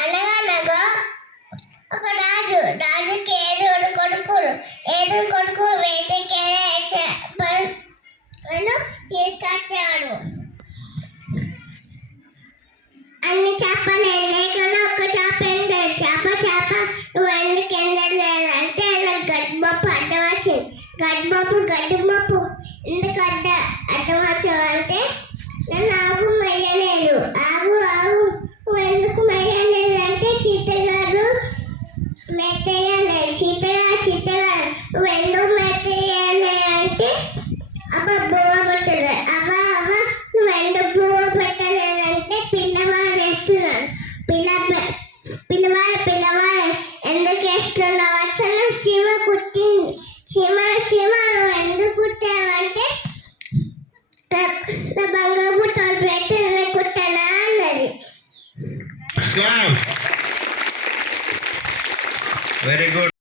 అనగనగా ఒక రాజుకి ఏడుగురు కొడుకులు వేటకెళ్ళి తీసుకొచ్చాడు. అన్ని చేపలు ఎన్నేకన్నా ఒక చేప ఎండాడు. చేప నువ్వు ఎందుకు ఎండలేదు అంటే గడ్డిపప్పు అడ్డం వచ్చింది. గడ్డిపప్పు ఎందుకు అడ్డం వచ్చావంటే నన్ను ఆగు మెయ్యలేదు. ఆగు నువ్వు ఎందుకు మెయ్యలేదు అంటే చీతగాడు మెత్తయ్యలేదు. చీతగాడు నువ్వు ఎందుకు మెత్తయ్యలేదు అంటే బువ్వ పెట్టలేదు. నువ్వు ఎందుకు బువ్వ పెట్టలేదంటే పిల్లవాడు వేస్తున్నాడు. పిల్లవాడు ఎందుకు వేస్తున్నావు అంటే చీమ కుట్టింది. చీమ నువ్వు ఎందుకు కుట్టావంటే నా బంగారు పుట్టలు పెట్టి కుట్టానా అన్నది. Very good.